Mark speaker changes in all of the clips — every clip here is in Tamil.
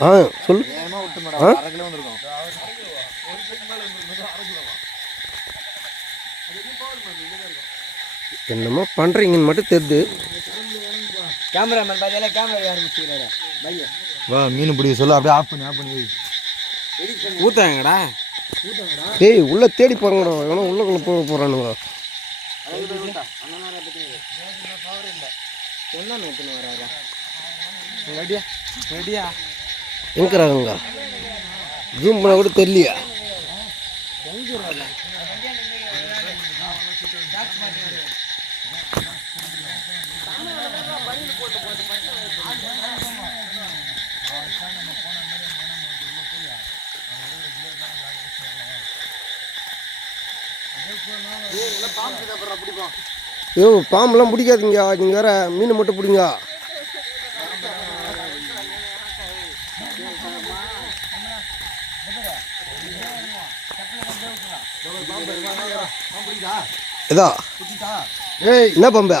Speaker 1: ஆ சொல்லு. ஆ? என்னமோ பண்ணுறீங்கன்னு மட்டும் தெரியுது
Speaker 2: கேமராமேன் பாத்தியால கேமரா பைய
Speaker 3: வா மீன் பிடிக்க சொல்ல. அப்படியே ஆஃப் பண்ணி ஆஃப் பண்ணி
Speaker 2: ஊத்தாங்கடா.
Speaker 1: டேய் உள்ளே தேடி போங்கடா எவனோ உள்ளக்குள்ளே போக போகிறானுங்க
Speaker 2: என்ன எடுத்துன்னு வராரா? ரெடியா? ரெடியா?
Speaker 1: எங்கிறாங்க ஜூம் பண்ண கூட தெரியலையா? ஐயோ பாம்பெல்லாம் பிடிக்காதீங்க. நீங்கள் வேற மீன் மட்டும் பிடிங்க. இதா
Speaker 3: ஏய்
Speaker 1: என்ன பாம்பா?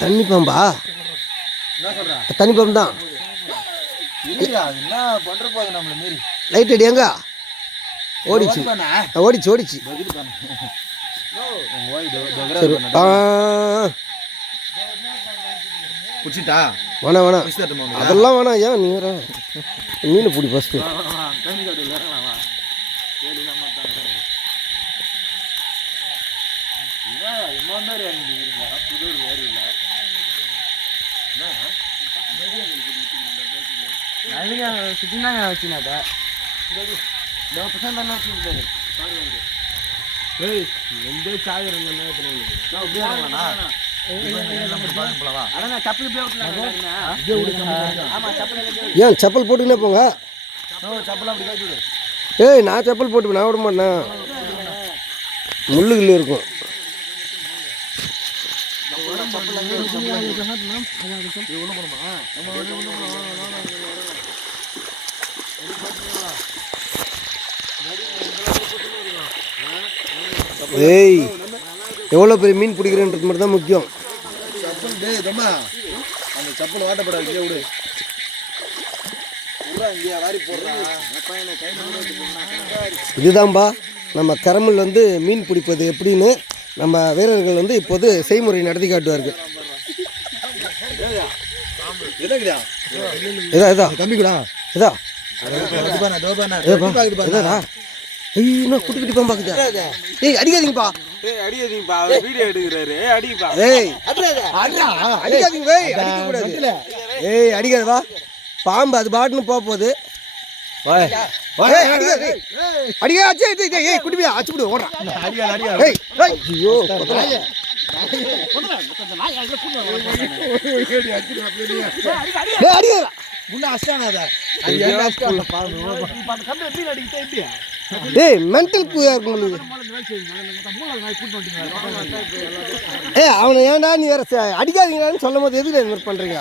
Speaker 1: தண்ணி பாம்பா? தண்ணி பாம்பு தான் லைட் அடி எங்க? ஓடிச்சு. ஓடிச்சு ஓடிச்சு. சரி. ஆ.
Speaker 3: புடிச்சிட்டா புடிச்சு தட்டுமா
Speaker 1: அதெல்லாம் வேணாம் ஏன் நீ வேற? மீன் பிடி ஃபஸ்ட்டு
Speaker 3: கம்மி காட்டு
Speaker 2: ஏய் எந்த சாகுற அதான் சப்பல் இப்படியே விட்டுலாம் ஆமா சப்பல் எல்லாம்
Speaker 1: ஏன் செப்பல் போட்டுக்கினே போங்க. ஏய் நான் செப்பல் போட்டு நான் விட மாட்டேன். முள்ளுகள் இருக்கும். ஏய் எவ்வளோ பெரிய மீன் பிடிக்கிறேன்றது மட்டும் தான் முக்கியம்.
Speaker 3: சப்பல் டேய் தம்மா அந்த சப்பல் வாட்டப்படாது இங்கே விடு
Speaker 1: இதுதான்பா நம்ம கரமல் வந்து மீன் பிடிப்பது எப்படின்னு நம்ம வீரர்கள் வந்து இப்போது செய்முறை நடத்தி காட்டுவார்கள். இதா இதா. இதா. ஐயோ குட்டி குட்டி பாம்பு பாக்குதா ஏய் அடிக்காதீங்கப்பா.
Speaker 2: ஏய் அடிக்காதீங்கப்பா. அவர் வீடியோ எடுக்கிறாரு. ஏய் அடிப்பா.
Speaker 1: ஏய். அடிக்காதீங்க ஏய் அடிக்க கூடாது ஏய் அடிக்காத வா பாம்பு அது பாட்டுன்னு போக போகுது. அடிக்கா அச்சே ஏய் குட்டி போய் அச்சு விடு ஓடுறா.
Speaker 3: அடியா அடியா
Speaker 1: ஏய் ஐயோ ஏய் அடிக்காத
Speaker 3: முன்ன அஸ்டானாத
Speaker 1: டேய் மென்டல் பூயா இருக்கும் உங்களுக்கு. ஏ அவனை ஏன்டா நீ வேற அடிக்காதீங்கன்னு சொல்லும் போது எதுக்கு இந்த மாதிரி பண்ணுறீங்க